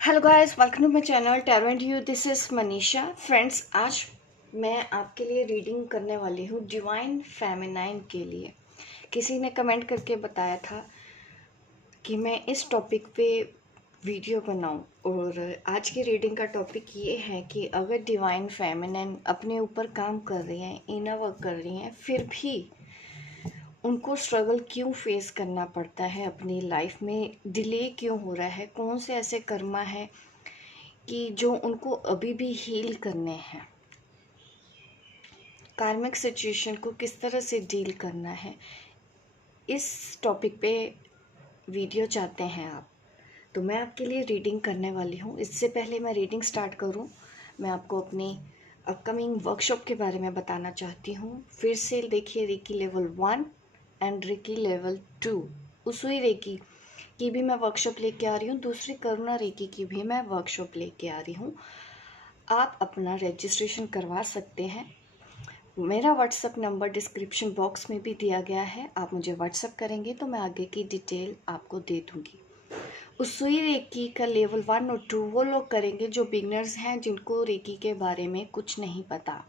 Hello guys, welcome to my channel tarot and you. This is Manisha. Friends, आज मैं आपके लिए रीडिंग करने वाली हूँ डिवाइन फेमिनाइन के लिए। किसी ने कमेंट करके बताया था कि मैं इस टॉपिक पे वीडियो बनाऊं, और आज की रीडिंग का टॉपिक ये है कि अगर डिवाइन फेमिनाइन अपने ऊपर काम कर रही हैं, इनर वर्क कर रही हैं, फिर भी उनको स्ट्रगल क्यों फेस करना पड़ता है, अपनी लाइफ में डिले क्यों हो रहा है, कौन से ऐसे कर्मा है कि जो उनको अभी भी हील करने हैं, कार्मिक सिचुएशन को किस तरह से डील करना है, इस टॉपिक पे वीडियो चाहते हैं आप, तो मैं आपके लिए रीडिंग करने वाली हूँ। इससे पहले मैं रीडिंग स्टार्ट करूँ, मैं आपको अपनी अपकमिंग वर्कशॉप के बारे में बताना चाहती हूँ। फिर से देखिए, reiki level 1 and reiki level 2 Usui reiki की भी मैं वर्कशॉप लेके आ रही हूँ, दूसरी करुणा रेकी की भी मैं वर्कशॉप लेके आ रही हूँ। आप अपना रजिस्ट्रेशन करवा सकते हैं। मेरा व्हाट्सएप नंबर डिस्क्रिप्शन बॉक्स में भी दिया गया है, आप मुझे व्हाट्सएप करेंगे तो मैं आगे की डिटेल आपको दे दूँगी। उसुई रेकी का लेवल 1 और 2 वो लोग करेंगे जो बिगनर्स हैं, जिनको रेकी के बारे में कुछ नहीं पता,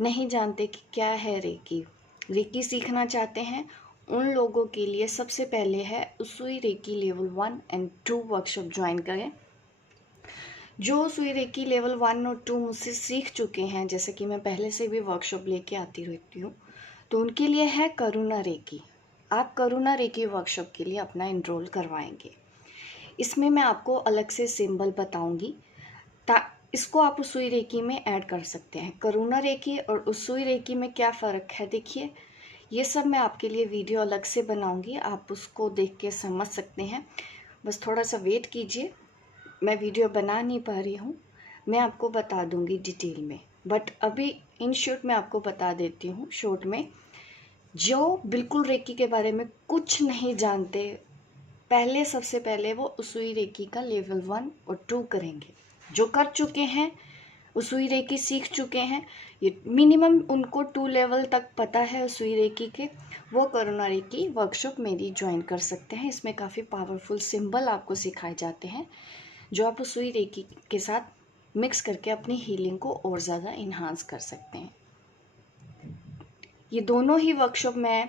नहीं जानते कि क्या है रेकी, रेकी सीखना चाहते हैं। उन लोगों के लिए सबसे पहले है Usui Reiki level 1 and 2 workshop join करें। जो सुई रेकी लेवल 1 और 2 मुझसे सीख चुके हैं, जैसे कि मैं पहले से भी वर्कशॉप लेके आती रहती हूँ, तो उनके लिए है करुणा रेकी। आप करुणा रेकी वर्कशॉप के लिए अपना इनरोल करवाएंगे। इसमें मैं आपको अलग से सिंबल बताऊंगी, इसको आप उसुई रेकी में ऐड कर सकते हैं। करुणा रेकी और उसुई रेकी में क्या फ़र्क है, देखिए, ये सब मैं आपके लिए वीडियो अलग से बनाऊंगी, आप उसको देख के समझ सकते हैं। बस थोड़ा सा वेट कीजिए, मैं वीडियो बना नहीं पा रही हूँ, मैं आपको बता दूंगी डिटेल में, बट अभी इन शॉर्ट मैं आपको बता देती हूँ। शॉर्ट में, जो बिल्कुल रेकी के बारे में कुछ नहीं जानते, पहले सबसे पहले वो उसुई रेकी का लेवल 1 और 2 करेंगे। जो कर चुके हैं, उसुई रेकी सीख चुके हैं, ये मिनिमम उनको 2 लेवल तक पता है उसुई रेकी के, वो करुणा रेकी वर्कशॉप मेरी ज्वाइन कर सकते हैं। इसमें काफ़ी पावरफुल सिंबल आपको सिखाए जाते हैं, जो आप उसुई रेकी के साथ मिक्स करके अपनी हीलिंग को और ज़्यादा इन्हांस कर सकते हैं। ये दोनों ही वर्कशॉप मैं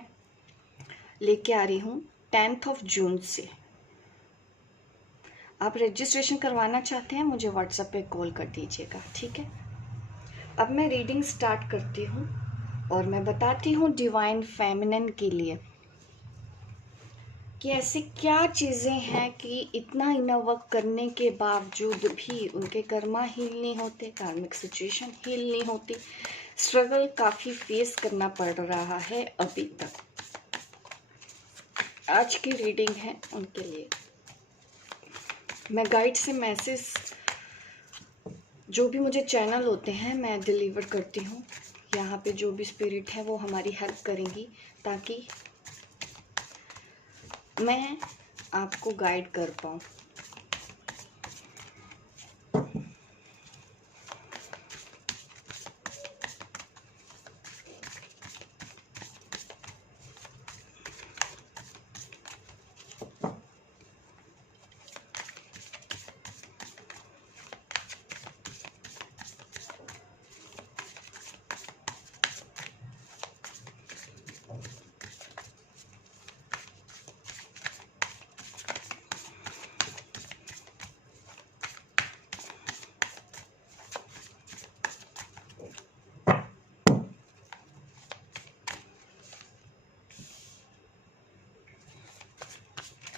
लेके आ रही हूँ 10 जून से। आप रजिस्ट्रेशन करवाना चाहते हैं, मुझे व्हाट्सएप पे कॉल कर दीजिएगा, ठीक है। अब मैं रीडिंग स्टार्ट करती हूँ और मैं बताती हूँ डिवाइन फेमिनिन के लिए कि ऐसी क्या चीज़ें हैं कि इतना इनर वर्क करने के बावजूद भी उनके कर्मा हील नहीं होते, कार्मिक सिचुएशन हील नहीं होती, स्ट्रगल काफ़ी फेस करना पड़ रहा है अभी तक। आज की रीडिंग है उनके लिए। मैं गाइड से मैसेज, जो भी मुझे चैनल होते हैं, मैं डिलीवर करती हूँ। यहाँ पे जो भी स्पिरिट है वो हमारी हेल्प करेंगी, ताकि मैं आपको गाइड कर पाऊँ।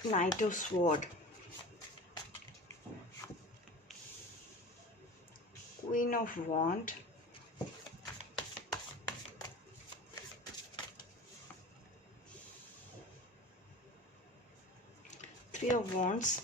Knight of Sword, Queen of Wand, Three of Wands,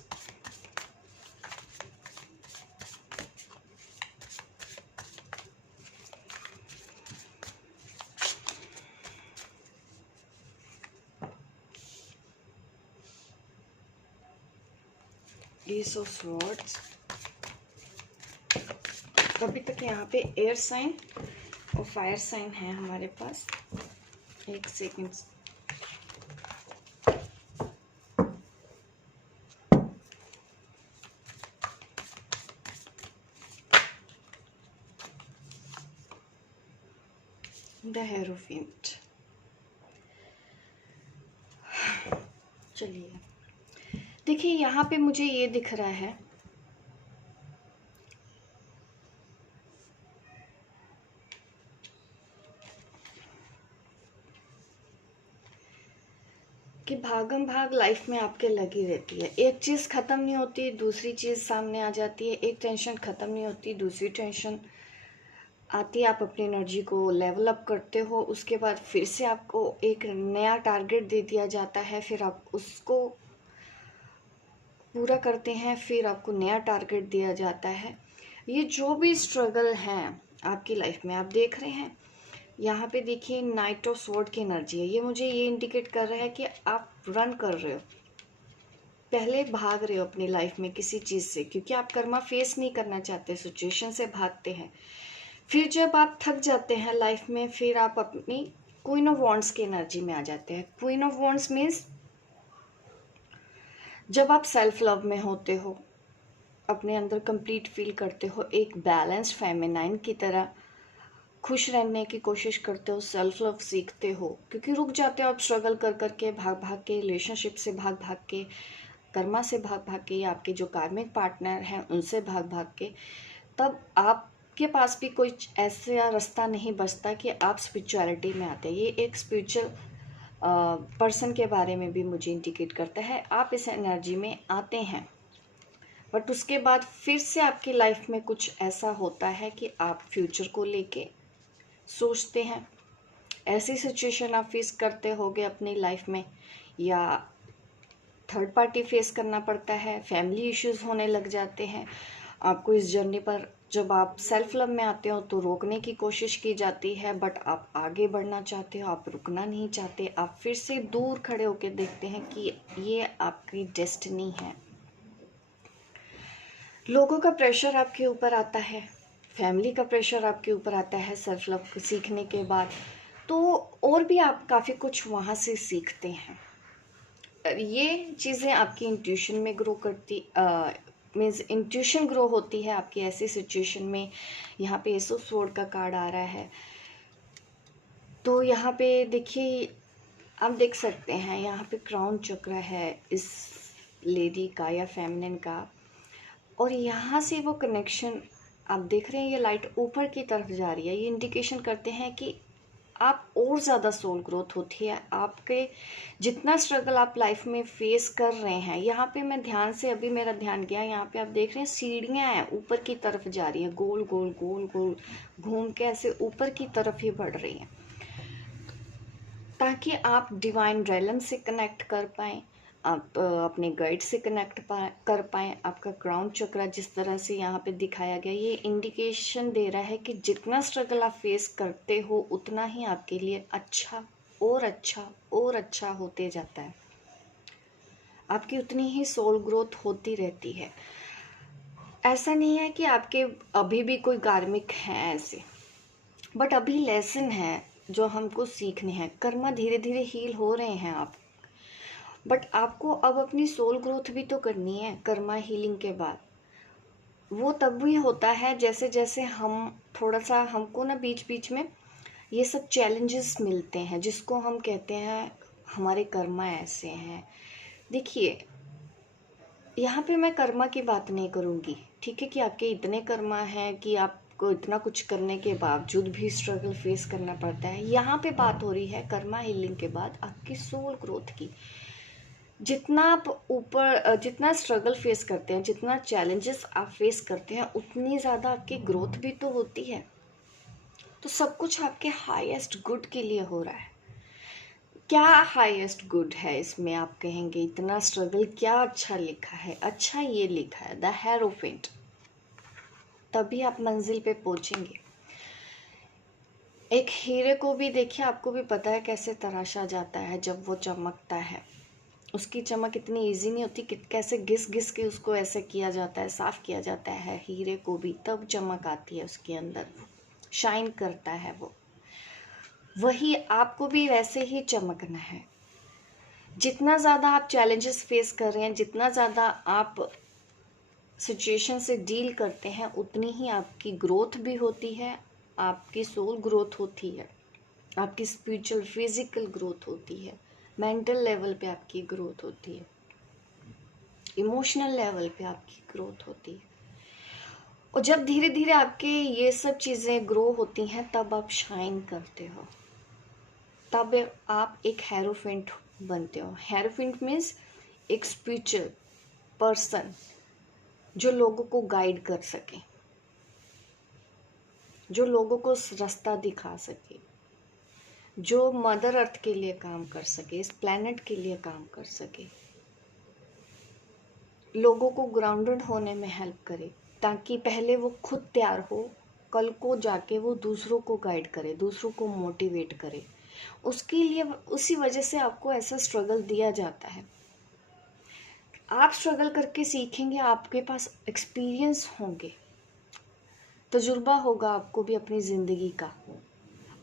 Ace of Swords। अभी तक यहाँ पे एयर साइन और फायर साइन है हमारे पास। एक सेकेंड, द हेरोफेंट। चलिए, देखिए यहाँ पे मुझे ये दिख रहा है कि भागम भाग लाइफ में आपके लगी रहती है। एक चीज़ ख़त्म नहीं होती, दूसरी चीज़ सामने आ जाती है। एक टेंशन ख़त्म नहीं होती, दूसरी टेंशन आती है। आप अपनी एनर्जी को लेवल अप करते हो, उसके बाद फिर से आपको एक नया टारगेट दे दिया जाता है, फिर आप उसको पूरा करते हैं, फिर आपको नया टारगेट दिया जाता है। ये जो भी स्ट्रगल हैं आपकी लाइफ में आप देख रहे हैं, यहाँ पे देखिए नाइट ऑफ स्वॉर्ड की एनर्जी है। ये मुझे ये इंडिकेट कर रहा है कि आप रन कर रहे हो, पहले भाग रहे हो अपनी लाइफ में किसी चीज़ से, क्योंकि आप कर्मा फेस नहीं करना चाहते, सिचुएशन से भागते हैं। फिर जब आप थक जाते हैं लाइफ में, फिर आप अपनी क्वीन ऑफ वॉन्ड्स की एनर्जी में आ जाते हैं। क्वीन ऑफ वॉन्ड्स मीन्स जब आप सेल्फ लव में होते हो, अपने अंदर कंप्लीट फील करते हो, एक बैलेंस्ड फेमिनाइन की तरह खुश रहने की कोशिश करते हो, सेल्फ लव सीखते हो, क्योंकि रुक जाते हो आप स्ट्रगल कर करके, भाग भाग के, रिलेशनशिप से भाग भाग के, कर्मा से भाग भाग के, या आपके जो कार्मिक पार्टनर हैं उनसे भाग भाग के। तब आपके पास भी कोई ऐसा रास्ता नहीं बचता कि आप स्पिरिचुअलिटी में आते हैं। ये एक स्पिरिचुअल पर्सन के बारे में भी मुझे इंडिकेट करता है। आप इस एनर्जी में आते हैं, बट उसके बाद फिर से आपकी लाइफ में कुछ ऐसा होता है कि आप फ्यूचर को लेके सोचते हैं। ऐसी सिचुएशन आप फेस करते होगे अपनी लाइफ में, या थर्ड पार्टी फेस करना पड़ता है, फैमिली इश्यूज होने लग जाते हैं आपको इस जर्नी पर। जब आप सेल्फ लव में आते हो तो रोकने की कोशिश की जाती है, बट आप आगे बढ़ना चाहते हो, आप रुकना नहीं चाहते। आप फिर से दूर खड़े होकर देखते हैं कि ये आपकी डेस्टिनी है। लोगों का प्रेशर आपके ऊपर आता है, फैमिली का प्रेशर आपके ऊपर आता है सेल्फ लव सीखने के बाद, तो और भी आप काफ़ी कुछ वहाँ से सीखते हैं। ये चीज़ें आपकी इंट्यूशन में ग्रो करती, मीन्स इंट्यूशन ग्रो होती है आपकी ऐसी सिचुएशन में। यहाँ पे एस ऑफ स्वॉर्ड का कार्ड आ रहा है, तो यहाँ पे देखिए आप देख सकते हैं यहाँ पे क्राउन चक्र है इस लेडी का या फेमिनिन का, और यहाँ से वो कनेक्शन आप देख रहे हैं, ये लाइट ऊपर की तरफ जा रही है। ये इंडिकेशन करते हैं कि आप और ज़्यादा सोल ग्रोथ होती है आपके। जितना स्ट्रगल आप लाइफ में फेस कर रहे हैं, यहाँ पे मैं ध्यान से, अभी मेरा ध्यान गया, यहाँ पे आप देख रहे हैं सीढ़ियाँ हैं ऊपर की तरफ जा रही हैं, गोल गोल गोल गोल घूम के ऐसे ऊपर की तरफ ही बढ़ रही हैं, ताकि आप डिवाइन रेलम से कनेक्ट कर पाएँ, आप अपने गाइड से कनेक्ट कर पाएँ। आपका क्राउन चक्रा जिस तरह से यहाँ पे दिखाया गया, ये इंडिकेशन दे रहा है कि जितना स्ट्रगल आप फेस करते हो उतना ही आपके लिए अच्छा और अच्छा और अच्छा होते जाता है। आपकी उतनी ही सोल ग्रोथ होती रहती है। ऐसा नहीं है कि आपके अभी भी कोई कार्मिक हैं ऐसे, बट अभी लेसन है जो हमको सीखने हैं। कर्मा धीरे धीरे हील हो रहे हैं आप, बट आपको अब अपनी सोल ग्रोथ भी तो करनी है कर्मा हीलिंग के बाद। वो तब भी होता है जैसे जैसे हम थोड़ा सा, हमको ना बीच बीच में ये सब चैलेंजेस मिलते हैं, जिसको हम कहते हैं हमारे कर्मा ऐसे हैं। देखिए यहाँ पे मैं कर्मा की बात नहीं करूँगी, ठीक है, कि आपके इतने कर्मा हैं कि आपको इतना कुछ करने के बावजूद भी स्ट्रगल फेस करना पड़ता है। यहाँ पे बात हो रही है कर्मा हीलिंग के बाद आपकी सोल ग्रोथ की। जितना आप ऊपर, जितना स्ट्रगल फेस करते हैं, जितना चैलेंजेस आप फेस करते हैं, उतनी ज़्यादा आपकी ग्रोथ भी तो होती है। तो सब कुछ आपके हाईएस्ट गुड के लिए हो रहा है। क्या हाईएस्ट गुड है इसमें आप कहेंगे, इतना स्ट्रगल क्या अच्छा लिखा है? अच्छा ये लिखा है द हेरोफेंट, तभी आप मंजिल पे पहुंचेंगे। एक हीरे को भी देखिए, आपको भी पता है कैसे तराशा जाता है जब वो चमकता है। उसकी चमक इतनी इजी नहीं होती कि कैसे घिस घिस के उसको ऐसे किया जाता है, साफ किया जाता है हीरे को भी, तब चमक आती है उसके अंदर, शाइन करता है वो। वही आपको भी वैसे ही चमकना है। जितना ज़्यादा आप चैलेंजेस फेस कर रहे हैं, जितना ज़्यादा आप सिचुएशन से डील करते हैं, उतनी ही आपकी ग्रोथ भी होती है, आपकी सोल ग्रोथ होती है। आपकी स्पिरिचुअल फिजिकल ग्रोथ होती है, मेंटल लेवल पे आपकी ग्रोथ होती है, इमोशनल लेवल पे आपकी ग्रोथ होती है। और जब धीरे धीरे आपके ये सब चीज़ें ग्रो होती हैं तब आप शाइन करते हो, तब आप एक हेरोफेंट बनते हो। हेरोफेंट मीन्स एक स्पिरिचुअल पर्सन जो लोगों को गाइड कर सके, जो लोगों को रास्ता दिखा सके, जो मदर अर्थ के लिए काम कर सके, इस प्लेनेट के लिए काम कर सके, लोगों को ग्राउंडेड होने में हेल्प करे, ताकि पहले वो खुद तैयार हो, कल को जाके वो दूसरों को गाइड करे, दूसरों को मोटिवेट करे। उसके लिए, उसी वजह से आपको ऐसा स्ट्रगल दिया जाता है। आप स्ट्रगल करके सीखेंगे, आपके पास एक्सपीरियंस होंगे, तजुर्बा होगा आपको भी अपनी ज़िंदगी का।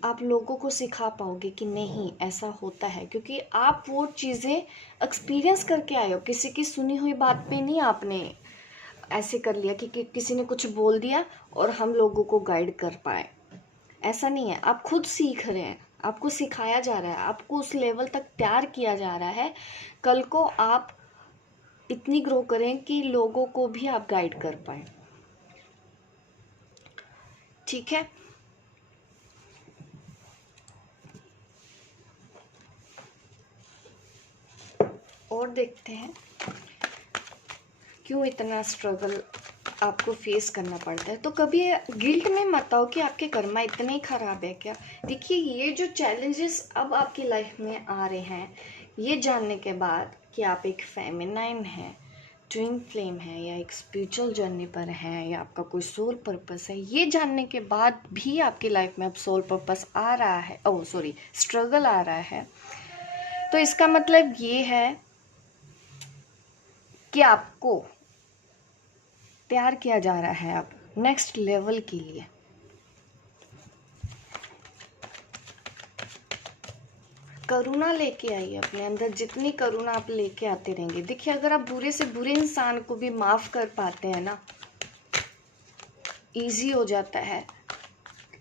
आप लोगों को सिखा पाओगे कि नहीं ऐसा होता है, क्योंकि आप वो चीज़ें एक्सपीरियंस करके आए हो। किसी की सुनी हुई बात पे नहीं आपने ऐसे कर लिया कि किसी ने कुछ बोल दिया और हम लोगों को गाइड कर पाए। ऐसा नहीं है, आप खुद सीख रहे हैं, आपको सिखाया जा रहा है, आपको उस लेवल तक तैयार किया जा रहा है। कल को आप इतनी ग्रो करें कि लोगों को भी आप गाइड कर पाए। ठीक है, और देखते हैं क्यों इतना स्ट्रगल आपको फेस करना पड़ता है। तो कभी गिल्ट में मत आओ कि आपके कर्मा इतने ही खराब है क्या। देखिए, ये जो चैलेंजेस अब आपकी लाइफ में आ रहे हैं, ये जानने के बाद कि आप एक फेमिनाइन है, ट्विन फ्लेम है, या एक स्पिरिचुअल जर्नी पर है, या आपका कोई सोल पर्पस है, ये जानने के बाद भी आपकी लाइफ में अब सोल पर्पस आ रहा है, स्ट्रगल आ रहा है, तो इसका मतलब ये है कि आपको तैयार किया जा रहा है अब नेक्स्ट लेवल के लिए। करुणा लेके आइए अपने अंदर, जितनी करुणा आप लेके आते रहेंगे। देखिए, अगर आप बुरे से बुरे इंसान को भी माफ कर पाते हैं ना, इजी हो जाता है।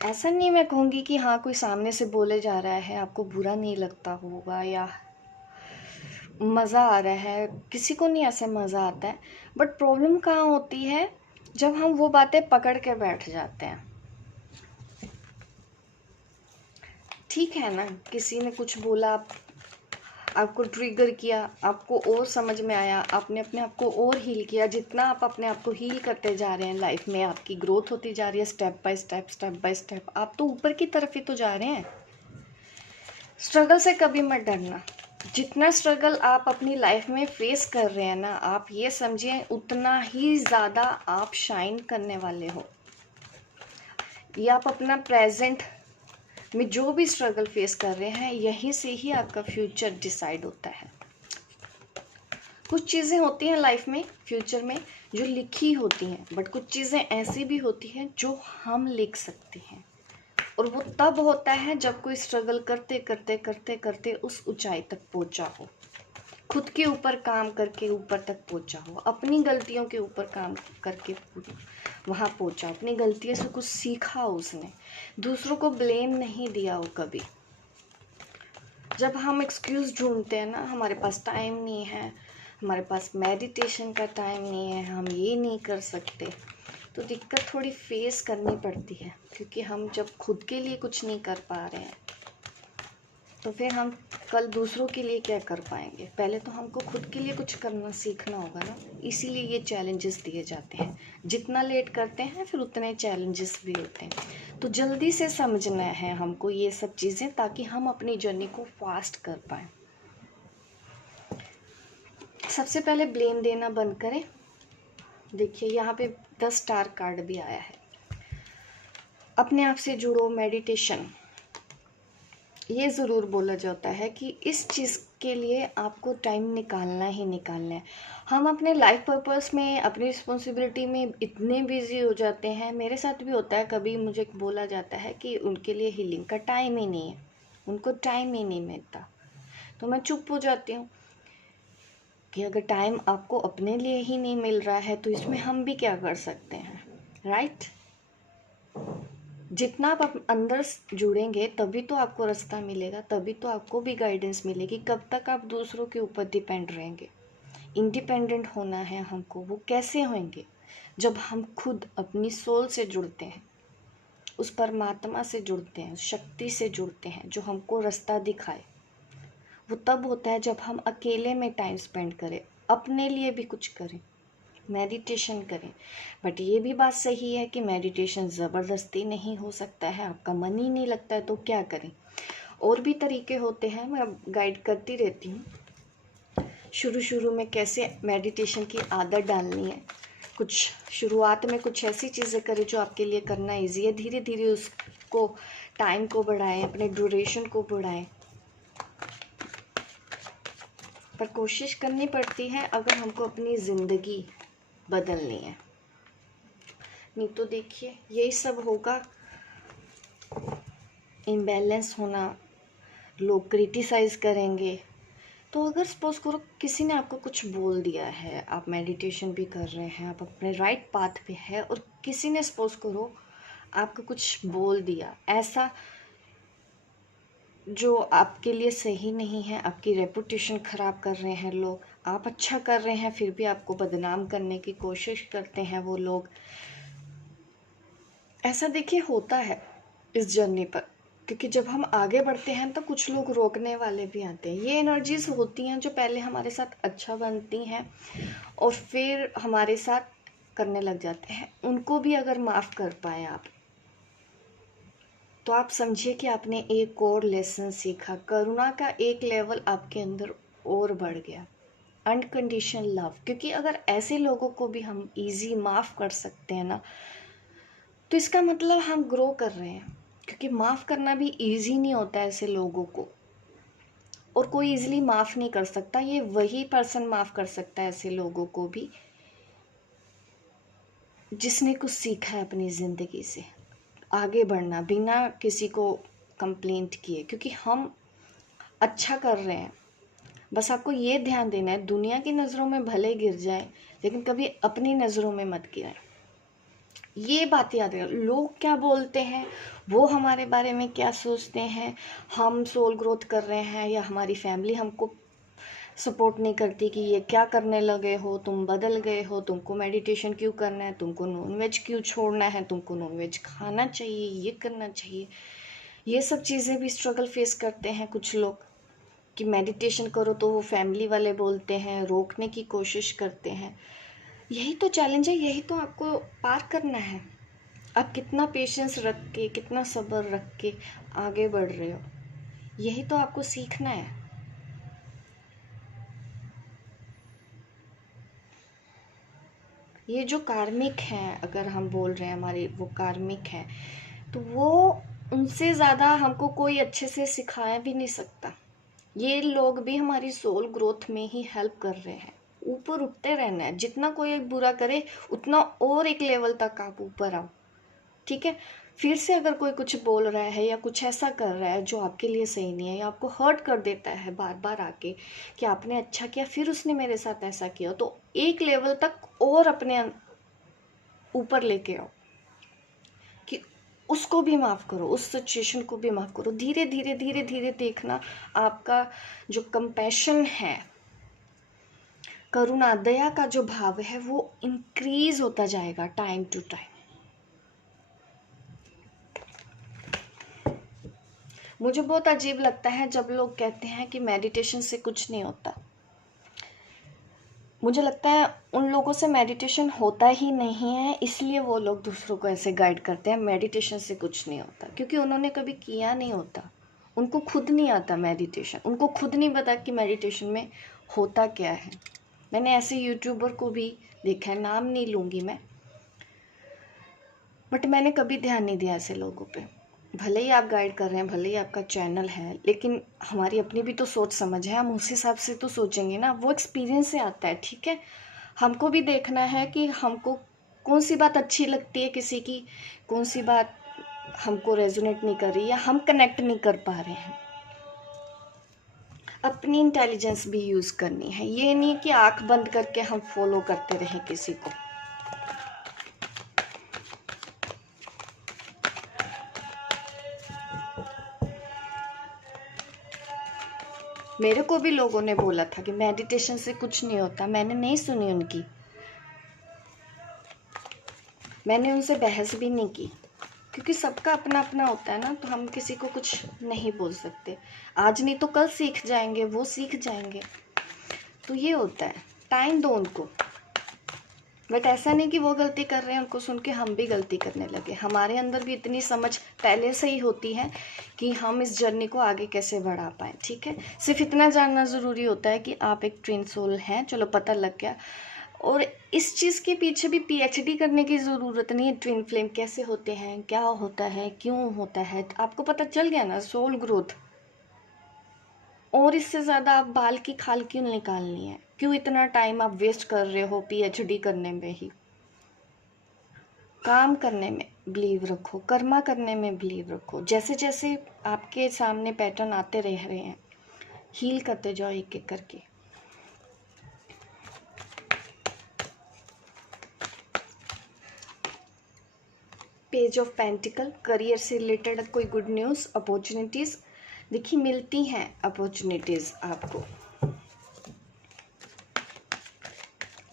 ऐसा नहीं मैं कहूँगी कि हाँ कोई सामने से बोले जा रहा है आपको बुरा नहीं लगता होगा या मज़ा आ रहा है, किसी को नहीं ऐसे मज़ा आता है। बट प्रॉब्लम कहाँ होती है, जब हम वो बातें पकड़ के बैठ जाते हैं। ठीक है ना, किसी ने कुछ बोला, आपको ट्रिगर किया, आपको और समझ में आया, आपने अपने आप को और हील किया। जितना आप अपने आप को हील करते जा रहे हैं, लाइफ में आपकी ग्रोथ होती जा रही है step by step, step by step. आप तो ऊपर की तरफ ही तो जा रहे हैं। स्ट्रगल से कभी मत डरना। जितना स्ट्रगल आप अपनी लाइफ में फेस कर रहे हैं ना, आप ये समझिए उतना ही ज़्यादा आप शाइन करने वाले हो। ये आप अपना प्रेजेंट में जो भी स्ट्रगल फेस कर रहे हैं, यहीं से ही आपका फ्यूचर डिसाइड होता है। कुछ चीज़ें होती हैं लाइफ में, फ्यूचर में, जो लिखी होती हैं, बट कुछ चीज़ें ऐसी भी होती हैं जो हम लिख सकते हैं। और वो तब होता है जब कोई स्ट्रगल करते करते करते करते उस ऊंचाई तक पहुंचा हो, खुद के ऊपर काम करके ऊपर तक पहुंचा हो, अपनी गलतियों के ऊपर काम करके वहाँ पहुंचा, अपनी गलतियों से कुछ सीखा हो उसने, दूसरों को ब्लेम नहीं दिया हो कभी। जब हम एक्सक्यूज़ ढूंढते हैं ना, हमारे पास टाइम नहीं है, हमारे पास मेडिटेशन का टाइम नहीं है, हम ये नहीं कर सकते, तो दिक्कत थोड़ी फेस करनी पड़ती है। क्योंकि हम जब खुद के लिए कुछ नहीं कर पा रहे हैं, तो फिर हम कल दूसरों के लिए क्या कर पाएंगे। पहले तो हमको खुद के लिए कुछ करना सीखना होगा ना। इसीलिए ये चैलेंजेस दिए जाते हैं। जितना लेट करते हैं फिर उतने चैलेंजेस भी होते हैं। तो जल्दी से समझना है हमको ये सब चीज़ें, ताकि हम अपनी जर्नी को फास्ट कर पाएँ। सबसे पहले ब्लेम देना बंद करें। देखिए, यहाँ पे 10 स्टार कार्ड भी आया है। अपने आप से जुड़ो, मेडिटेशन। ये ज़रूर बोला जाता है कि इस चीज़ के लिए आपको टाइम निकालना ही निकालना है। हम अपने लाइफ पर्पस में, अपनी रिस्पॉन्सिबिलिटी में इतने बिजी हो जाते हैं। मेरे साथ भी होता है, कभी मुझे बोला जाता है कि उनके लिए हीलिंग का टाइम ही नहीं है, उनको टाइम ही नहीं मिलता। तो मैं चुप हो जाती हूँ कि अगर टाइम आपको अपने लिए ही नहीं मिल रहा है तो इसमें हम भी क्या कर सकते हैं, राइट। जितना आप अंदर जुड़ेंगे तभी तो आपको रास्ता मिलेगा, तभी तो आपको भी गाइडेंस मिलेगी। कब तक आप दूसरों के ऊपर डिपेंड रहेंगे? इंडिपेंडेंट होना है हमको, वो कैसे होंगे? जब हम खुद अपनी सोल से जुड़ते हैं, उस परमात्मा से जुड़ते हैं, उस शक्ति से जुड़ते हैं जो हमको रास्ता दिखाए। वो तब होता है जब हम अकेले में टाइम स्पेंड करें, अपने लिए भी कुछ करें, मेडिटेशन करें। बट ये भी बात सही है कि मेडिटेशन ज़बरदस्ती नहीं हो सकता है, आपका मन ही नहीं लगता है तो क्या करें। और भी तरीके होते हैं, मैं गाइड करती रहती हूँ शुरू शुरू में कैसे मेडिटेशन की आदत डालनी है। कुछ शुरुआत में कुछ ऐसी चीज़ें करें जो आपके लिए करना ईजी है, धीरे धीरे उसको टाइम को बढ़ाएं, अपने ड्यूरेशन को बढ़ाएं। पर कोशिश करनी पड़ती है अगर हमको अपनी ज़िंदगी बदलनी है, नहीं तो देखिए यही सब होगा। इम्बैलेंस होना, लोग क्रिटिसाइज़ करेंगे। तो अगर सपोज करो किसी ने आपको कुछ बोल दिया है, आप मेडिटेशन भी कर रहे हैं, आप अपने राइट पाथ पे है, और किसी ने सपोज करो आपको कुछ बोल दिया ऐसा जो आपके लिए सही नहीं है, आपकी रेपुटेशन ख़राब कर रहे हैं लोग, आप अच्छा कर रहे हैं फिर भी आपको बदनाम करने की कोशिश करते हैं वो लोग। ऐसा देखिए होता है इस जर्नी पर, क्योंकि जब हम आगे बढ़ते हैं तो कुछ लोग रोकने वाले भी आते हैं। ये एनर्जीज होती हैं जो पहले हमारे साथ अच्छा बनती हैं और फिर हमारे साथ करने लग जाते हैं। उनको भी अगर माफ़ कर पाए आप, तो आप समझिए कि आपने एक और लेसन सीखा, करुणा का एक लेवल आपके अंदर और बढ़ गया, अनकंडीशनल लव। क्योंकि अगर ऐसे लोगों को भी हम इजी माफ़ कर सकते हैं ना, तो इसका मतलब हम ग्रो कर रहे हैं। क्योंकि माफ़ करना भी इजी नहीं होता है ऐसे लोगों को, और कोई इजीली माफ़ नहीं कर सकता। ये वही पर्सन माफ़ कर सकता है ऐसे लोगों को भी जिसने कुछ सीखा है अपनी ज़िंदगी से आगे बढ़ना बिना किसी को कंप्लेंट किए। क्योंकि हम अच्छा कर रहे हैं, बस आपको ये ध्यान देना है, दुनिया की नज़रों में भले गिर जाए लेकिन कभी अपनी नज़रों में मत गिराए। ये बात याद रखो, लोग क्या बोलते हैं, वो हमारे बारे में क्या सोचते हैं, हम सोल ग्रोथ कर रहे हैं या हमारी फैमिली हमको सपोर्ट नहीं करती कि ये क्या करने लगे हो, तुम बदल गए हो, तुमको मेडिटेशन क्यों करना है, तुमको नॉनवेज क्यों छोड़ना है, तुमको नॉनवेज खाना चाहिए, ये करना चाहिए। ये सब चीज़ें भी स्ट्रगल फेस करते हैं कुछ लोग कि मेडिटेशन करो तो वो फैमिली वाले बोलते हैं, रोकने की कोशिश करते हैं। यही तो चैलेंज है, यही तो आपको पार करना है। आप कितना पेशेंस रख के, कितना सब्र रख के आगे बढ़ रहे हो, यही तो आपको सीखना है। ये जो कार्मिक हैं, अगर हम बोल रहे हैं हमारे वो कार्मिक हैं, तो वो उनसे ज़्यादा हमको कोई अच्छे से सिखाया भी नहीं सकता। ये लोग भी हमारी सोल ग्रोथ में ही हेल्प कर रहे हैं। ऊपर उठते रहना है, जितना कोई बुरा करे उतना और एक लेवल तक आप ऊपर आओ, ठीक है। फिर से अगर कोई कुछ बोल रहा है या कुछ ऐसा कर रहा है जो आपके लिए सही नहीं है या आपको हर्ट कर देता है बार बार आके कि आपने अच्छा किया फिर उसने मेरे साथ ऐसा किया, तो एक लेवल तक और अपने ऊपर लेके आओ कि उसको भी माफ़ करो, उस सिचुएशन को भी माफ़ करो। धीरे धीरे धीरे धीरे देखना आपका जो कंपैशन है, करुणा दया का जो भाव है वो इंक्रीज होता जाएगा टाइम टू टाइम। मुझे बहुत अजीब लगता है जब लोग कहते हैं कि मेडिटेशन से कुछ नहीं होता। मुझे लगता है उन लोगों से मेडिटेशन होता ही नहीं है, इसलिए वो लोग दूसरों को ऐसे गाइड करते हैं मेडिटेशन से कुछ नहीं होता, क्योंकि उन्होंने कभी किया नहीं होता। उनको खुद नहीं आता मेडिटेशन, उनको खुद नहीं पता कि मेडिटेशन में होता क्या है। मैंने ऐसे यूट्यूबर को भी देखा है, नाम नहीं लूँगी मैं, बट मैंने कभी ध्यान नहीं दिया ऐसे लोगों पे। भले ही आप गाइड कर रहे हैं, भले ही आपका चैनल है, लेकिन हमारी अपनी भी तो सोच समझ है, हम उस हिसाब से तो सोचेंगे ना। वो एक्सपीरियंस से आता है, ठीक है। हमको भी देखना है कि हमको कौन सी बात अच्छी लगती है किसी की, कौन सी बात हमको रेजोनेट नहीं कर रही या हम कनेक्ट नहीं कर पा रहे हैं। अपनी इंटेलिजेंस भी यूज़ करनी है, ये नहीं कि आंख बंद करके हम फॉलो करते रहें किसी को। मेरे को भी लोगों ने बोला था कि मेडिटेशन से कुछ नहीं होता, मैंने नहीं सुनी उनकी, मैंने उनसे बहस भी नहीं की, क्योंकि सबका अपना अपना होता है ना, तो हम किसी को कुछ नहीं बोल सकते। आज नहीं तो कल सीख जाएंगे, वो सीख जाएंगे, तो ये होता है, टाइम दो उनको। बट ऐसा नहीं कि वो गलती कर रहे हैं उनको सुन के हम भी गलती करने लगे। हमारे अंदर भी इतनी समझ पहले से ही होती है कि हम इस जर्नी को आगे कैसे बढ़ा पाएँ, ठीक है। सिर्फ इतना जानना ज़रूरी होता है कि आप एक ट्विन सोल हैं, चलो पता लग गया। और इस चीज़ के पीछे भी पीएचडी करने की ज़रूरत नहीं है। ट्विन फ्लेम कैसे होते हैं, क्या होता है, क्यों होता है, आपको पता चल गया ना, सोल ग्रोथ। और इससे ज़्यादा आप बाल की खाल क्यों निकालनी है, क्यों इतना टाइम आप वेस्ट कर रहे हो पीएचडी करने में ही। काम करने में बिलीव रखो, कर्मा करने में बिलीव रखो। जैसे जैसे आपके सामने पैटर्न आते रह रहे हैं, हील करते जाओ एक एक करके। पेज ऑफ पेंटिकल, करियर से रिलेटेड कोई गुड न्यूज़, अपॉर्चुनिटीज़ देखिए मिलती हैं, अपॉर्चुनिटीज़ आपको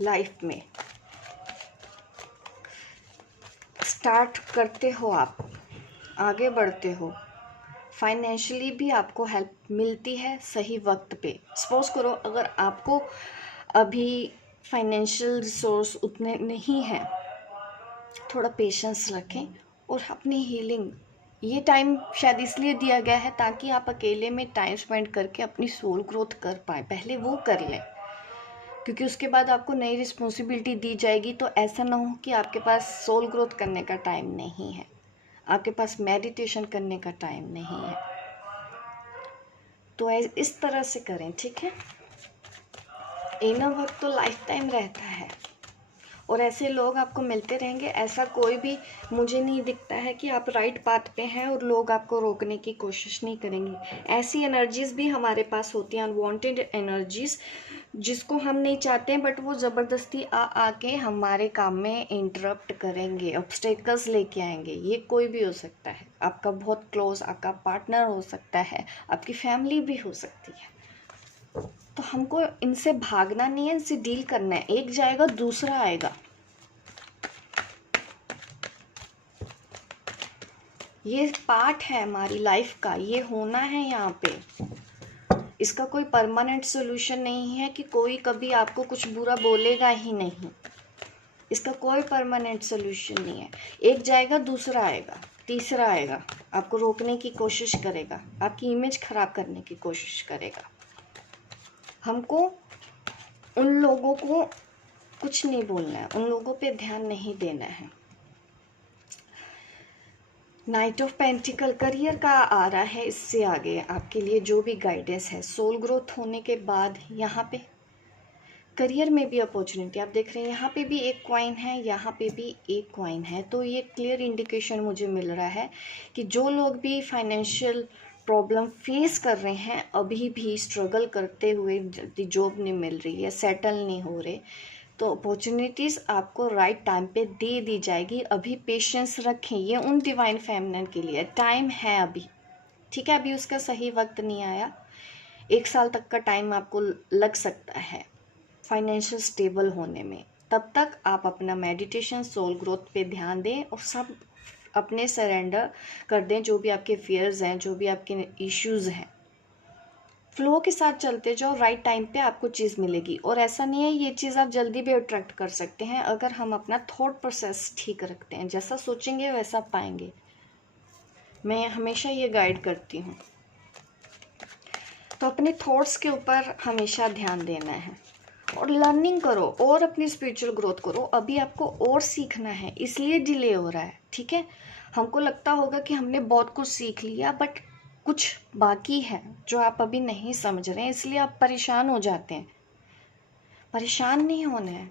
लाइफ में। स्टार्ट करते हो आप, आगे बढ़ते हो, फाइनेंशियली भी आपको हेल्प मिलती है सही वक्त पे। सपोज करो अगर आपको अभी फाइनेंशियल रिसोर्स उतने नहीं हैं, थोड़ा पेशेंस रखें और अपनी हीलिंग, ये टाइम शायद इसलिए दिया गया है ताकि आप अकेले में टाइम स्पेंड करके अपनी सोल ग्रोथ कर पाए, पहले वो कर लें, क्योंकि उसके बाद आपको नई रिस्पॉन्सिबिलिटी दी जाएगी। तो ऐसा ना हो कि आपके पास सोल ग्रोथ करने का टाइम नहीं है, आपके पास मेडिटेशन करने का टाइम नहीं है। तो इस तरह से करें, ठीक है। इनर वर्क तो लाइफ टाइम रहता है और ऐसे लोग आपको मिलते रहेंगे। ऐसा कोई भी मुझे नहीं दिखता है कि आप राइट पाथ पे हैं और लोग आपको रोकने की कोशिश नहीं करेंगे। ऐसी एनर्जीज भी हमारे पास होती हैं, अनवांटेड एनर्जीज, जिसको हम नहीं चाहते हैं, बट वो ज़बरदस्ती आके हमारे काम में इंटरप्ट करेंगे, ऑब्स्टेकल्स लेके आएंगे। ये कोई भी हो सकता है, आपका बहुत क्लोज आपका पार्टनर हो सकता है, आपकी फैमिली भी हो सकती है। तो हमको इनसे भागना नहीं है, इनसे डील करना है। एक जाएगा दूसरा आएगा, ये पार्ट है हमारी लाइफ का, ये होना है यहाँ पे। इसका कोई परमानेंट सोल्यूशन नहीं है कि कोई कभी आपको कुछ बुरा बोलेगा ही नहीं, इसका कोई परमानेंट सोल्यूशन नहीं है। एक जाएगा दूसरा आएगा, तीसरा आएगा, आपको रोकने की कोशिश करेगा, आपकी इमेज खराब करने की कोशिश करेगा। हमको उन लोगों को कुछ नहीं बोलना है, उन लोगों पे ध्यान नहीं देना है। नाइट ऑफ पेंटिकल करियर का आ रहा है, इससे आगे आपके लिए जो भी गाइडेंस है सोल ग्रोथ होने के बाद यहाँ पे करियर में भी अपॉर्चुनिटी आप देख रहे हैं। यहाँ पे भी एक कॉइन है, यहाँ पे भी एक कॉइन है। तो ये क्लियर इंडिकेशन मुझे मिल रहा है कि जो लोग भी फाइनेंशियल प्रॉब्लम फेस कर रहे हैं, अभी भी स्ट्रगल करते हुए, जल्दी जॉब नहीं मिल रही है, सेटल नहीं हो रहे, तो अपॉर्चुनिटीज़ आपको राइट टाइम पे दे दी जाएगी। अभी पेशेंस रखें, ये उन डिवाइन फेमिनिन के लिए टाइम है अभी, ठीक है। अभी उसका सही वक्त नहीं आया, 1 साल तक का टाइम आपको लग सकता है फाइनेंशियल स्टेबल होने में। तब तक आप अपना मेडिटेशन, सोल ग्रोथ पे ध्यान दें और सब अपने सरेंडर कर दें, जो भी आपके फियर्स हैं, जो भी आपके इश्यूज़ हैं। फ्लो के साथ चलते जाओ, राइट टाइम पे आपको चीज़ मिलेगी। और ऐसा नहीं है, ये चीज़ आप जल्दी भी अट्रैक्ट कर सकते हैं अगर हम अपना थॉट प्रोसेस ठीक रखते हैं। जैसा सोचेंगे वैसा पाएंगे, मैं हमेशा ये गाइड करती हूँ। तो अपने थॉट्स के ऊपर हमेशा ध्यान देना है और लर्निंग करो और अपनी स्पिरिचुअल ग्रोथ करो। अभी आपको और सीखना है, इसलिए डिले हो रहा है, ठीक है। हमको लगता होगा कि हमने बहुत कुछ सीख लिया, बट कुछ बाकी है जो आप अभी नहीं समझ रहे हैं, इसलिए आप परेशान हो जाते हैं। परेशान नहीं होना है।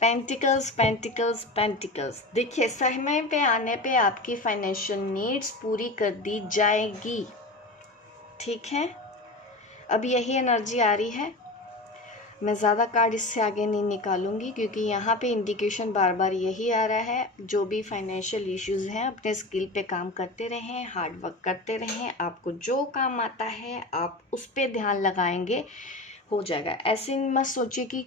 पेंटिकल्स पेंटिकल्स पेंटिकल्स, देखिए समय पे आने पे आपकी फाइनेंशियल नीड्स पूरी कर दी जाएगी, ठीक है। अब यही एनर्जी आ रही है। मैं ज़्यादा कार्ड इससे आगे नहीं निकालूंगी, क्योंकि यहाँ पे इंडिकेशन बार बार यही आ रहा है, जो भी फाइनेंशियल इश्यूज़ हैं अपने स्किल पे काम करते रहें, हार्ड वर्क करते रहें, आपको जो काम आता है आप उस पर ध्यान लगाएंगे, हो जाएगा। ऐसे मत सोचिए कि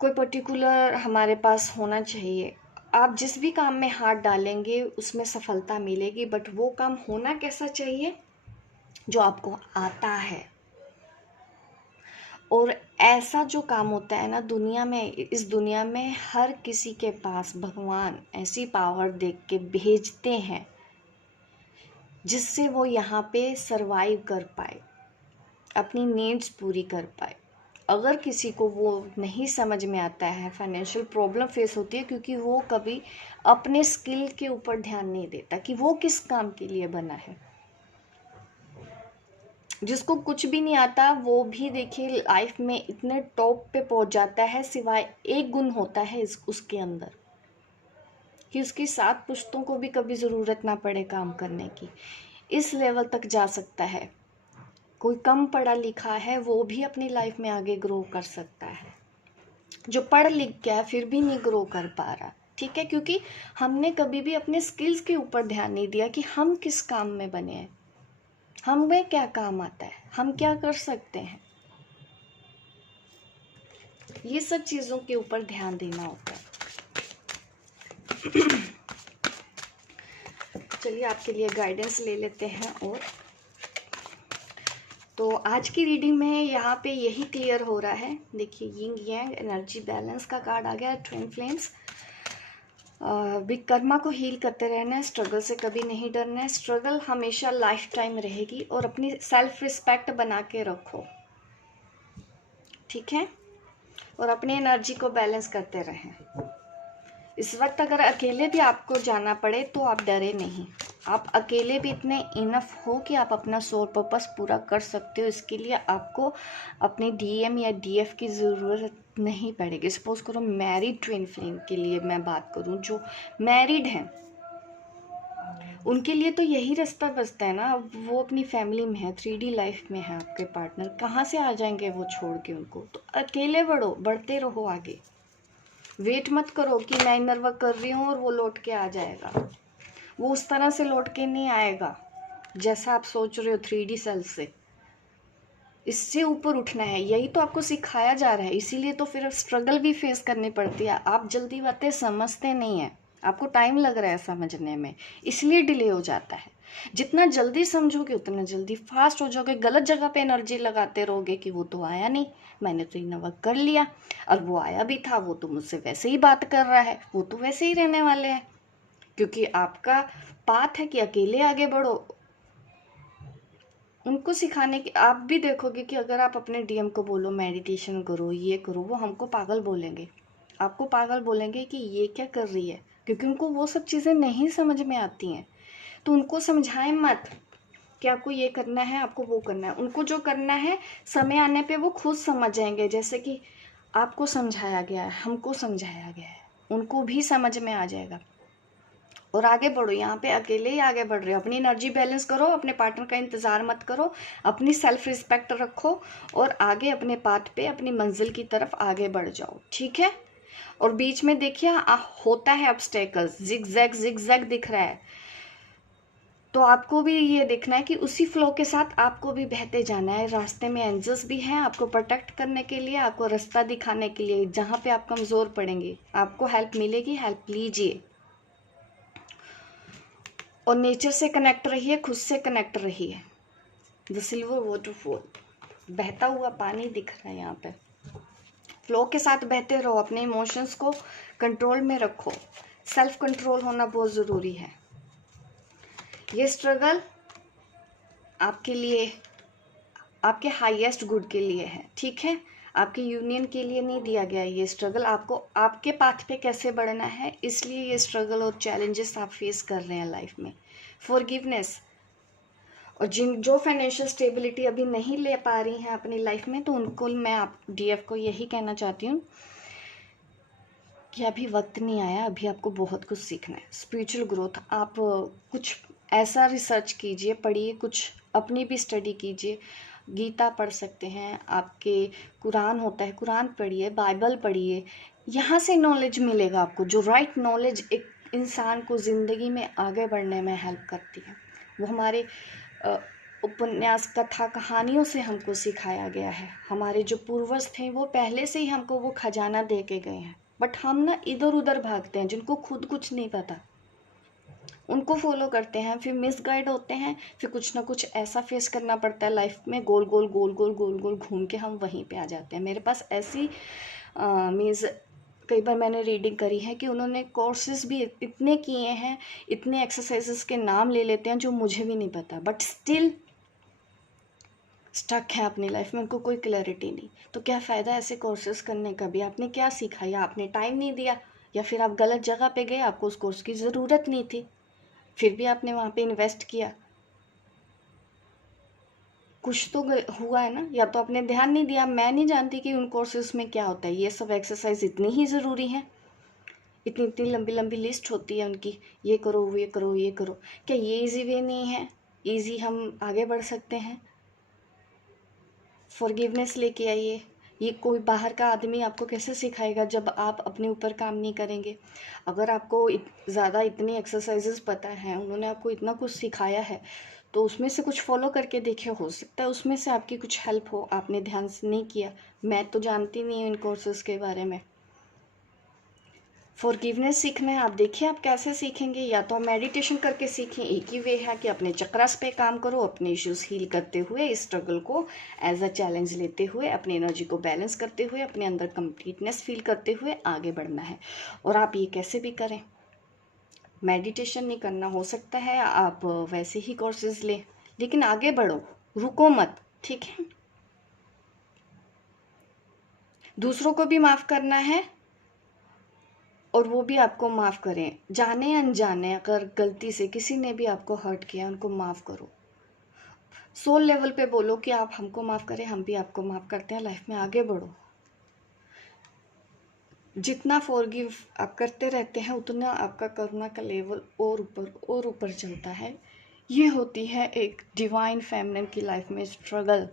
कोई पर्टिकुलर हमारे पास होना चाहिए। आप जिस भी काम में हाथ डालेंगे उसमें सफलता मिलेगी, बट वो काम होना कैसा चाहिए, जो आपको आता है। और ऐसा जो काम होता है ना दुनिया में, इस दुनिया में हर किसी के पास भगवान ऐसी पावर देख के भेजते हैं जिससे वो यहाँ पे सरवाइव कर पाए, अपनी नीड्स पूरी कर पाए। अगर किसी को वो नहीं समझ में आता है, फाइनेंशियल प्रॉब्लम फेस होती है, क्योंकि वो कभी अपने स्किल के ऊपर ध्यान नहीं देता कि वो किस काम के लिए बना है। जिसको कुछ भी नहीं आता वो भी देखिए लाइफ में इतने टॉप पे पहुंच जाता है, सिवाय एक गुण होता है उसके अंदर कि उसकी 7 पुश्तों को भी कभी ज़रूरत ना पड़े काम करने की। इस लेवल तक जा सकता है। कोई कम पढ़ा लिखा है वो भी अपनी लाइफ में आगे ग्रो कर सकता है, जो पढ़ लिख गया फिर भी नहीं ग्रो कर पा रहा। ठीक है, क्योंकि हमने कभी भी अपने स्किल्स के ऊपर ध्यान नहीं दिया कि हम किस काम में बने हैं, हमें क्या काम आता है, हम क्या कर सकते हैं। ये सब चीज़ों के ऊपर ध्यान देना होता है। चलिए आपके लिए गाइडेंस ले लेते हैं। और तो आज की रीडिंग में यहाँ पे यही क्लियर हो रहा है। देखिए यिंग यांग एनर्जी बैलेंस का कार्ड आ गया है, ट्विन फ्लेम्स। बिग कर्मा को हील करते रहना है, स्ट्रगल से कभी नहीं डरना है। स्ट्रगल हमेशा लाइफ टाइम रहेगी और अपनी सेल्फ रिस्पेक्ट बना के रखो, ठीक है, और अपनी एनर्जी को बैलेंस करते रहें। इस वक्त अगर अकेले भी आपको जाना पड़े तो आप डरे नहीं, आप अकेले भी इतने इनफ हो कि आप अपना सोल पर्पस पूरा कर सकते हो। इसके लिए आपको अपने डीएम या डीएफ की ज़रूरत नहीं पड़ेगी। सपोज करो मैरिड ट्विन फ्लेम के लिए मैं बात करूं, जो मैरिड हैं उनके लिए तो यही रास्ता बचता है ना। अब वो अपनी फैमिली में है, 3D लाइफ में है, आपके पार्टनर कहाँ से आ जाएंगे वो छोड़ के उनको। तो अकेले बढ़ते रहो आगे। वेट मत करो कि मैं इनर वर्क कर रही हूँ और वो लौट के आ जाएगा। वो उस तरह से लौट के नहीं आएगा जैसा आप सोच रहे हो 3D सेल्फ से। इससे ऊपर उठना है, यही तो आपको सिखाया जा रहा है। इसीलिए तो फिर स्ट्रगल भी फेस करनी पड़ती है। आप जल्दी बातें समझते नहीं हैं, आपको टाइम लग रहा है समझने में, इसलिए डिले हो जाता है। जितना जल्दी समझोगे उतना जल्दी फास्ट हो जाओगे। गलत जगह पे एनर्जी लगाते रहोगे कि वो तो आया नहीं, मैंने तो इनर वर्क कर लिया, और वो आया भी था, वो तो मुझसे वैसे ही बात कर रहा है, वो तो वैसे ही रहने वाले हैं। क्योंकि आपका पाथ है कि अकेले आगे बढ़ो। उनको सिखाने की आप भी देखोगे कि अगर आप अपने डीएम को बोलो मेडिटेशन करो, ये करो, वो हमको पागल बोलेंगे, आपको पागल बोलेंगे कि ये क्या कर रही है, क्योंकि उनको वो सब चीज़ें नहीं समझ में आती हैं। तो उनको समझाएं मत कि आपको ये करना है, आपको वो करना है। उनको जो करना है समय आने पे वो खुद समझ जाएंगे। जैसे कि आपको समझाया गया है, हमको समझाया गया है, उनको भी समझ में आ जाएगा। और आगे बढ़ो, यहाँ पे अकेले ही आगे बढ़ रहे हो। अपनी एनर्जी बैलेंस करो, अपने पार्टनर का इंतज़ार मत करो, अपनी सेल्फ रिस्पेक्ट रखो और आगे अपने पाथ पे अपनी मंजिल की तरफ आगे बढ़ जाओ, ठीक है। और बीच में देखिए होता है ऑब्स्टेकल्स, जिग-जैग दिख रहा है, तो आपको भी ये देखना है कि उसी फ्लो के साथ आपको भी बहते जाना है। रास्ते में एंजल्स भी हैं आपको प्रोटेक्ट करने के लिए, आपको रास्ता दिखाने के लिए। जहाँ पे आप कमज़ोर पड़ेंगे आपको हेल्प मिलेगी, हेल्प लीजिए। और नेचर से कनेक्ट रहिए, खुद से कनेक्ट रहिए। द सिल्वर वाटरफॉल, बहता हुआ पानी दिख रहा है यहाँ पे। फ्लो के साथ बहते रहो, अपने इमोशंस को कंट्रोल में रखो। सेल्फ कंट्रोल होना बहुत ज़रूरी है। ये स्ट्रगल आपके लिए, आपके हाईएस्ट गुड के लिए है, ठीक है। आपके यूनियन के लिए नहीं दिया गया ये स्ट्रगल, आपको आपके पाथ पे कैसे बढ़ना है, इसलिए ये स्ट्रगल और चैलेंजेस आप फेस कर रहे हैं लाइफ में। फॉरगिवनेस, और जो फाइनेंशियल स्टेबिलिटी अभी नहीं ले पा रही हैं अपनी लाइफ में, तो उनको मैं आप डीएफ को यही कहना चाहती हूँ कि अभी वक्त नहीं आया, अभी आपको बहुत कुछ सीखना है। स्पिरिचुअल ग्रोथ, आप कुछ ऐसा रिसर्च कीजिए, पढ़िए, कुछ अपनी भी स्टडी कीजिए। गीता पढ़ सकते हैं, आपके कुरान होता है, कुरान पढ़िए, बाइबल पढ़िए। यहाँ से नॉलेज मिलेगा आपको, जो राइट नॉलेज एक इंसान को ज़िंदगी में आगे बढ़ने में हेल्प करती है। वो हमारे उपन्यास, कथा, कहानियों से हमको सिखाया गया है। हमारे जो पूर्वज थे वो पहले से ही हमको वो खजाना दे के गए हैं, बट हम ना इधर उधर भागते हैं, जिनको खुद कुछ नहीं पता उनको फॉलो करते हैं, फिर मिसगाइड होते हैं, फिर कुछ ना कुछ ऐसा फेस करना पड़ता है लाइफ में, गोल गोल गोल गोल गोल गोल घूम के हम वहीं पे आ जाते हैं। मेरे पास ऐसी मीन्स कई बार मैंने रीडिंग करी है कि उन्होंने कोर्सेज भी इतने किए हैं, इतने एक्सरसाइजेस के नाम ले लेते हैं जो मुझे भी नहीं पता, बट स्टिल स्टक है अपनी लाइफ में, उनको कोई क्लैरिटी नहीं। तो क्या फ़ायदा ऐसे कोर्सेज करने का भी? आपने क्या सीखा? या आपने टाइम नहीं दिया, या फिर आप गलत जगह पे गए, आपको उस कोर्स की ज़रूरत नहीं थी, फिर भी आपने वहाँ पे इन्वेस्ट किया। कुछ तो हुआ है ना, या तो आपने ध्यान नहीं दिया। मैं नहीं जानती कि उन कोर्सेज में क्या होता है। ये सब एक्सरसाइज इतनी ही ज़रूरी है, इतनी इतनी लंबी लंबी लिस्ट होती है उनकी, ये करो ये करो ये करो। क्या ये इजी वे नहीं है? इजी हम आगे बढ़ सकते हैं। फॉरगिवनेस लेके आइए। ये कोई बाहर का आदमी आपको कैसे सिखाएगा जब आप अपने ऊपर काम नहीं करेंगे? अगर आपको ज़्यादा इतनी एक्सरसाइजेस पता है, उन्होंने आपको इतना कुछ सिखाया है, तो उसमें से कुछ फॉलो करके देखिए, हो सकता है उसमें से आपकी कुछ हेल्प हो। आपने ध्यान से नहीं किया। मैं तो जानती नहीं हूँ इन कोर्सेज के बारे में। फॉरगिवनेस सीखना है, आप देखिए आप कैसे सीखेंगे। या तो आप मेडिटेशन करके सीखें, एक ही वे है कि अपने चक्रास पे काम करो, अपने इश्यूज हील करते हुए, इस स्ट्रगल को एज अ चैलेंज लेते हुए, अपनी एनर्जी को बैलेंस करते हुए, अपने अंदर कंप्लीटनेस फील करते हुए आगे बढ़ना है। और आप ये कैसे भी करें, मेडिटेशन नहीं करना, हो सकता है आप वैसे ही कोर्सेज लें, लेकिन आगे बढ़ो, रुको मत, ठीक है? दूसरों को भी माफ़ करना है और वो भी आपको माफ़ करें। जाने अनजाने अगर गलती से किसी ने भी आपको हर्ट किया, उनको माफ़ करो। सोल लेवल पे बोलो कि आप हमको माफ़ करें, हम भी आपको माफ़ करते हैं, लाइफ में आगे बढ़ो। जितना फॉरगिव आप करते रहते हैं, उतना आपका करुणा का लेवल और ऊपर चलता है। ये होती है एक डिवाइन फेमिनिन की लाइफ में स्ट्रगल।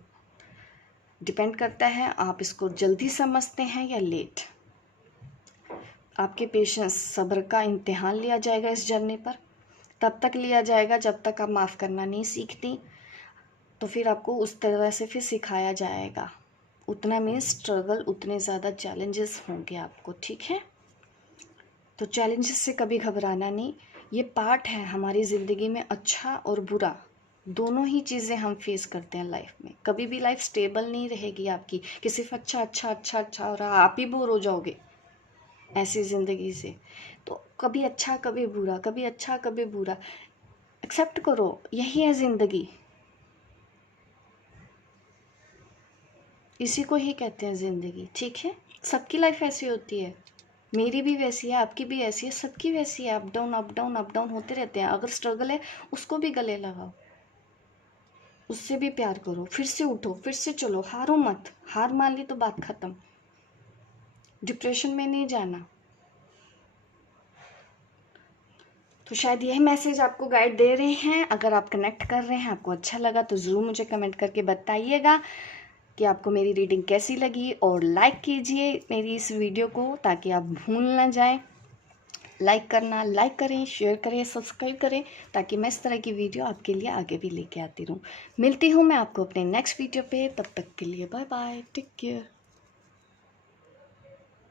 डिपेंड करता है आप इसको जल्दी समझते हैं या लेट। आपके पेशेंस, सब्र का इम्तिहान लिया जाएगा इस जर्नी पर। तब तक लिया जाएगा जब तक आप माफ़ करना नहीं सीखती, तो फिर आपको उस तरह से फिर सिखाया जाएगा। उतना मीन्स स्ट्रगल, उतने ज़्यादा चैलेंजेस होंगे आपको, ठीक है? तो चैलेंजेस से कभी घबराना नहीं। ये पार्ट है हमारी ज़िंदगी में, अच्छा और बुरा दोनों ही चीज़ें हम फेस करते हैं लाइफ में। कभी भी लाइफ स्टेबल नहीं रहेगी आपकी कि सिर्फ अच्छा अच्छा अच्छा अच्छा हो रहा, आप ही बोर हो जाओगे ऐसी ज़िंदगी से। तो कभी अच्छा कभी बुरा, कभी अच्छा कभी बुरा, एक्सेप्ट करो, यही है ज़िंदगी। इसी को ही कहते हैं ज़िंदगी, ठीक है? सबकी लाइफ ऐसी होती है, मेरी भी वैसी है, आपकी भी ऐसी है, सबकी वैसी है। Up down up down up down होते रहते हैं। अगर स्ट्रगल है, उसको भी गले लगाओ, उससे भी प्यार करो, फिर से उठो, फिर से चलो, हारो मत। हार मान ली तो बात खत्म। डिप्रेशन में नहीं जाना। तो शायद यही मैसेज आपको गाइड दे रहे हैं। अगर आप कनेक्ट कर रहे हैं, आपको अच्छा लगा, तो ज़रूर मुझे कमेंट करके बताइएगा कि आपको मेरी रीडिंग कैसी लगी, और लाइक कीजिए मेरी इस वीडियो को ताकि आप भूल ना जाएं। लाइक करना, लाइक करें, शेयर करें, सब्सक्राइब करें, ताकि मैं इस तरह की वीडियो आपके लिए आगे भी लेके आती रहूं। मिलती हूँ मैं आपको अपने नेक्स्ट वीडियो पे, तब तक के लिए बाय बाय, टेक केयर।